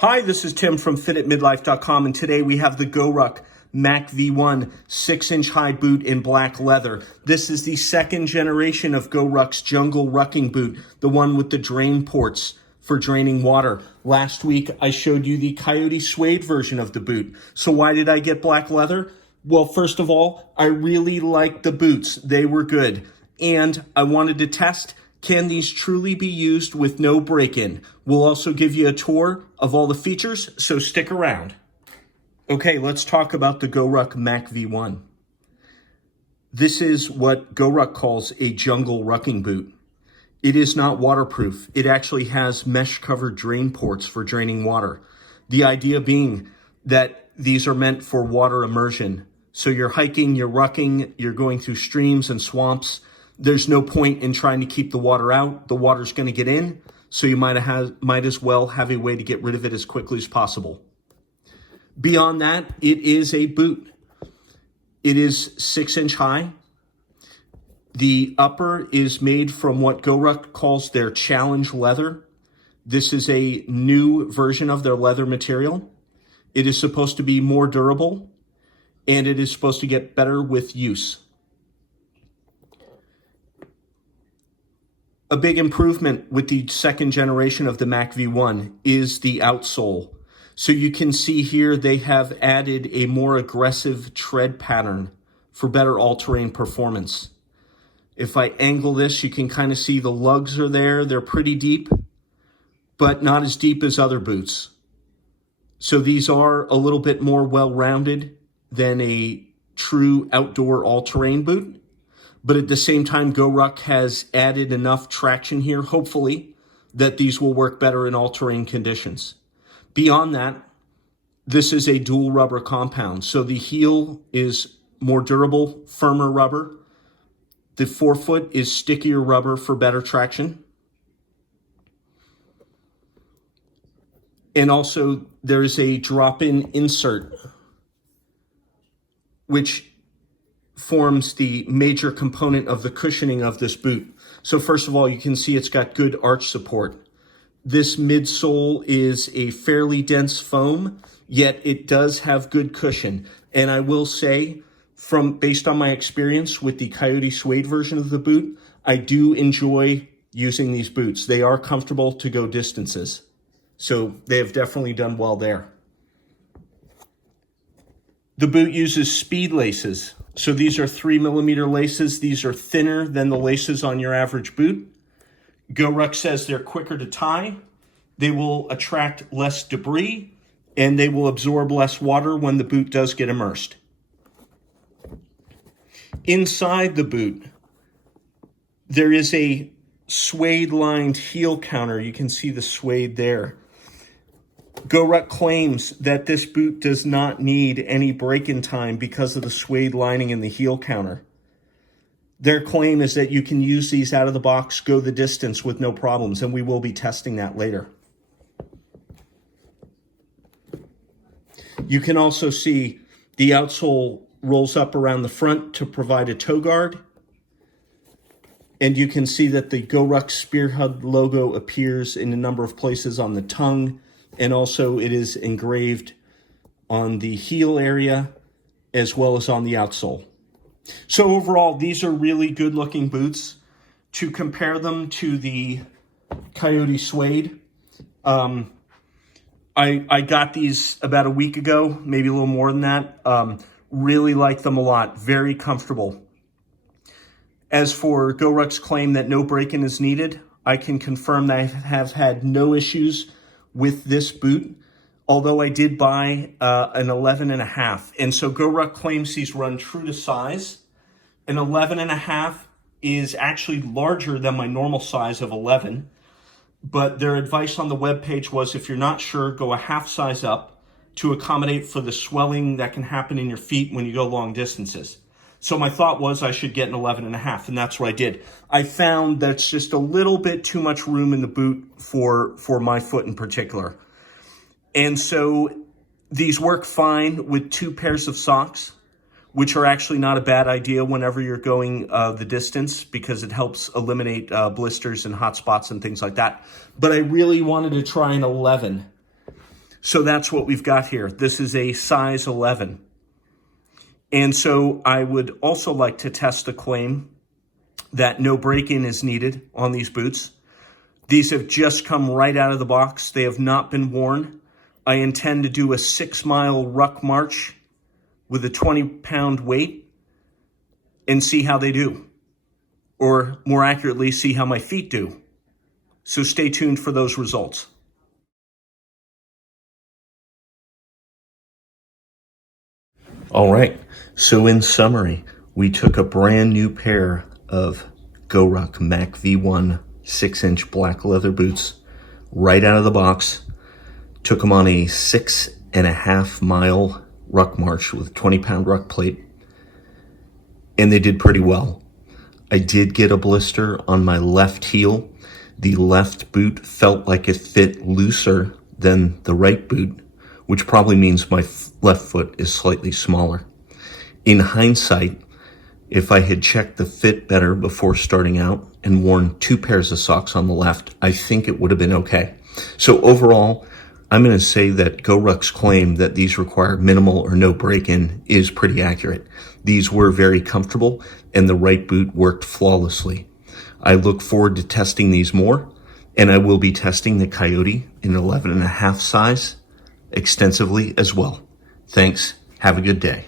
Hi, this is Tim from fititmidlife.com, and today we have the GORUCK MACV-1 6-inch high boot in black leather. This is the second generation of GORUCK's Jungle Rucking Boot, the one with the drain ports for draining water. Last week, I showed you the coyote suede version of the boot. So why did I get black leather? Well, first of all, I really liked the boots. They were good. And I wanted to test, can these truly be used with no break-in? We'll also give you a tour of all the features, so stick around. Okay, let's talk about the GORUCK MACV-1. This is what GORUCK calls a jungle rucking boot. It is not waterproof. It actually has mesh-covered drain ports for draining water. The idea being that these are meant for water immersion. So you're hiking, you're rucking, you're going through streams and swamps. There's no point in trying to keep the water out. The water's going to get in, so you might as well have a way to get rid of it as quickly as possible. Beyond that, it is a boot. It is 6-inch high. The upper is made from what GORUCK calls their challenge leather. This is a new version of their leather material. It is supposed to be more durable, and it is supposed to get better with use. A big improvement with the second generation of the MACV-1 is the outsole. So you can see here they have added a more aggressive tread pattern for better all-terrain performance. If I angle this, you can kind of see the lugs are there. They're pretty deep, but not as deep as other boots. So these are a little bit more well-rounded than a true outdoor all-terrain boot. But at the same time, GORUCK has added enough traction here, hopefully, that these will work better in all-terrain conditions. Beyond that, this is a dual rubber compound. So the heel is more durable, firmer rubber. The forefoot is stickier rubber for better traction. And also, there is a drop-in insert, which forms the major component of the cushioning of this boot. So first of all, you can see it's got good arch support. This midsole is a fairly dense foam, yet it does have good cushion. And I will say, based on my experience with the coyote suede version of the boot, I do enjoy using these boots. They are comfortable to go distances. So they have definitely done well there. The boot uses speed laces. So these are 3mm laces. These are thinner than the laces on your average boot. GORUCK says they're quicker to tie. They will attract less debris, and they will absorb less water when the boot does get immersed. Inside the boot, there is a suede-lined heel counter. You can see the suede there. GORUCK claims that this boot does not need any break-in time because of the suede lining in the heel counter. Their claim is that you can use these out of the box, go the distance with no problems, and we will be testing that later. You can also see the outsole rolls up around the front to provide a toe guard. And you can see that the GORUCK Spearhead logo appears in a number of places on the tongue, and also it is engraved on the heel area as well as on the outsole. So overall, these are really good looking boots. To compare them to the coyote suede, I got these about a week ago, maybe a little more than that. Really like them a lot, very comfortable. As for GORUCK's claim that no break-in is needed, I can confirm that I have had no issues with this boot, although I did buy an 11.5. And so GORUCK claims these run true to size. An 11.5 is actually larger than my normal size of 11. But their advice on the webpage was, if you're not sure, go a half size up to accommodate for the swelling that can happen in your feet when you go long distances. So my thought was I should get an 11.5, and that's what I did. I found that's just a little bit too much room in the boot for my foot in particular. And so these work fine with 2 pairs of socks, which are actually not a bad idea whenever you're going the distance, because it helps eliminate blisters and hot spots and things like that. But I really wanted to try an 11. So that's what we've got here. This is a size 11. And so I would also like to test the claim that no break-in is needed on these boots. These have just come right out of the box. They have not been worn. I intend to do a 6-mile ruck march with a 20-pound weight and see how they do. Or more accurately, see how my feet do. So stay tuned for those results. All right, so in summary, we took a brand new pair of GORUCK MACV-1 6-inch black leather boots right out of the box, took them on a 6.5-mile ruck march with a 20-pound ruck plate, and they did pretty well. I did get a blister on my left heel. The left boot felt like it fit looser than the right boot, which probably means my left foot is slightly smaller. In hindsight, if I had checked the fit better before starting out and worn 2 pairs of socks on the left, I think it would have been okay. So overall, I'm going to say that GORUCK's claim that these require minimal or no break-in is pretty accurate. These were very comfortable and the right boot worked flawlessly. I look forward to testing these more, and I will be testing the Coyote in 11.5 size extensively as well. Thanks. Have a good day.